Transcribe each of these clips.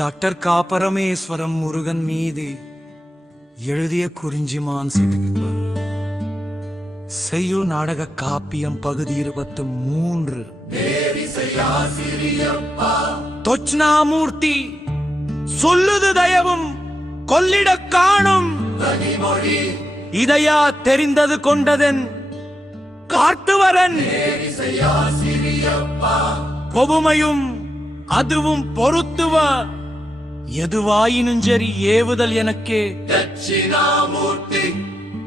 Doctor கா பரமேஸ்வரம் முருகன் மீது எழுதிய குறிஞ்சிமான் செய்யுள் நாடக காப்பியம் பகுதி 23. தொச்னாமூர்த்தி சொல்லுது தயவும் கொள்ளிட காணும் இதையா தெரிந்தது கொண்டதன் காட்டுவரன் கொபுமையும் அதுவும் பொறுத்துவ எதுவாயினும் சரி ஏவுதல் எனக்கே தட்சிணாமூர்த்தி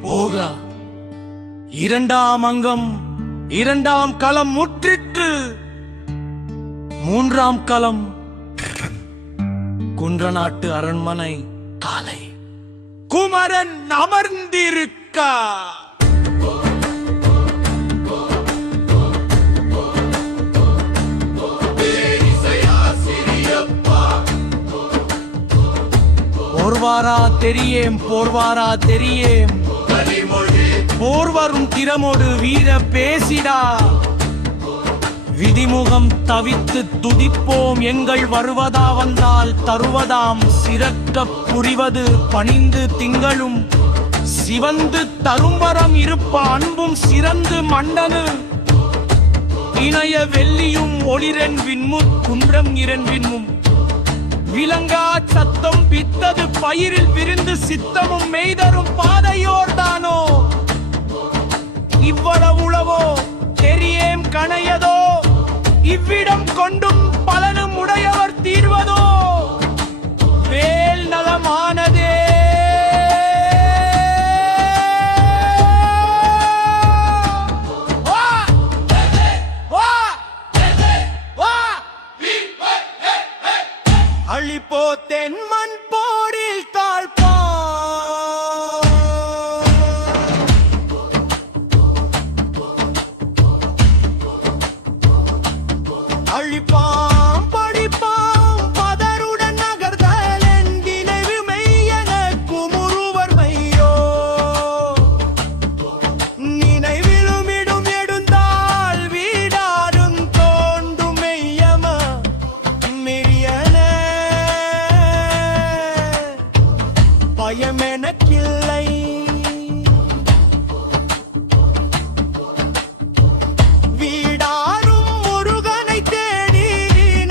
போக இரண்டாம் அங்கம் இரண்டாம் களம் முற்றிற்று மூன்றாம் களம் குன்றநாட்டு அரண்மனை காலை குமரன் அமர்ந்திருக்க போர்வாரா தெரியம் போர்வாரா தெரியம் போர் வரும் திறமோடு வீர பேசிடா விதிமுகம் தவித்து துதிப்போம் எங்கள் வருவதா வந்தால் தருவதாம் சிறக்க புரிவது பணிந்து திங்களும் சிவந்து தரும்பரம் இருப்ப அன்பும் சிறந்து மண்டனு இணைய வெள்ளியும் ஒளிரன் விண்முத் குன்றம் இரண் விண்மும் விலங்கா சத்தம் பித்தது பயிரில் விரிந்து சித்தமும் மெய்தரும் பாதையோர்தானோ இவ்வளவுளவோ தெரியம் கணையதோ இவ்விடம் கொண்டும் பலனும் உடையவர் தீர்வதோ வேல் நலமானதே அழிப்போ தென்மண் போரில் தாழ்ப்பா அழிப்பாம் படிப்பாம் பதருடன் நகர்தல் என்கினைவு மெய்யென குமுறுவர் மையோ நினைவிலுமிடும் எடுந்தால் வீடாரும் தோண்டும் மெய்யம மெரியன பயம் எனக்கில்லை வீடாரும் முருகனை தேடி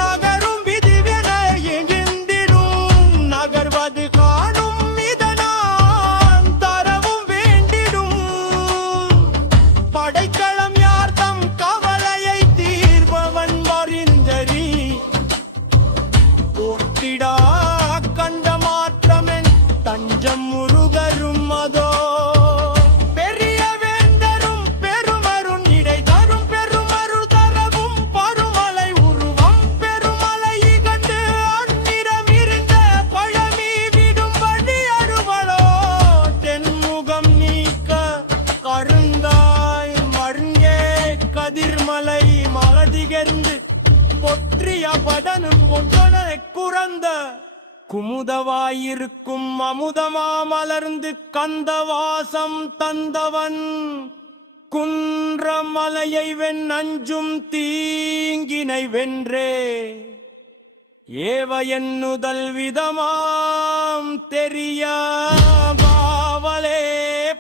நகரும் விதிவென எகிந்திடும் நகர்வது காணும் இதனால் தரவும் வேண்டிடும் படைக்களம் யார் தம் கவலையை தீர்ப்பவன் மறிந்தறி போட்டிடா கண்ட மாற்றமென் தஞ்சம் முருகரும் அதோ பெரிய வேந்தரும் பெருமருண் இடை தரும் பெருமருள் தரவும் பருமலை உருவம் பெருமலை கண்டு அந்நிறம் இருந்த பழமி விடும்படி அருவளோ தென்முகம் நீக்க கருந்தாய் மருங்கே கதிர்மலை மகதிகர்ந்து பொற்றிய படனும் பொன்றனை குறந்த குமுதவாயிருக்கும் அமுதமா மலர்ந்து கந்தவாசம் தந்தவன் குன்றமலையை வென் அஞ்சும் தீங்கினை வென்றே ஏவ எண்ணுதல் விதமாம் தெரிய பாவலே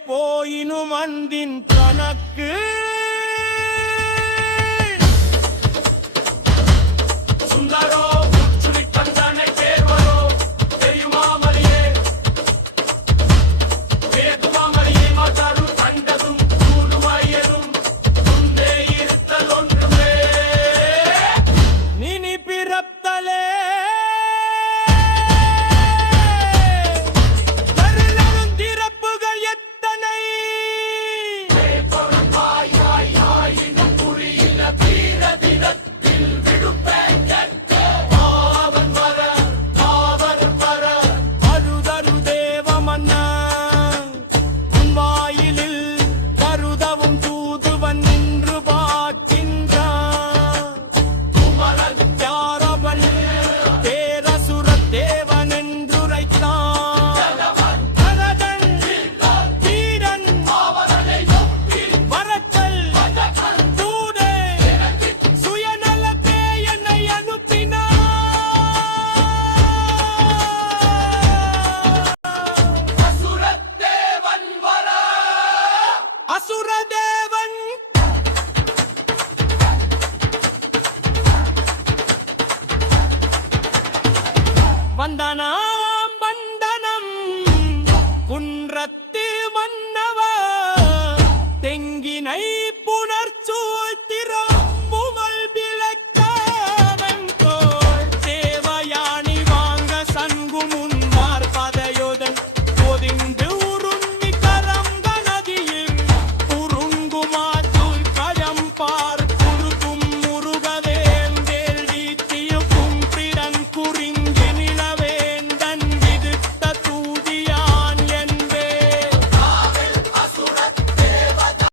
போயினும் அன்பின் தனக்கு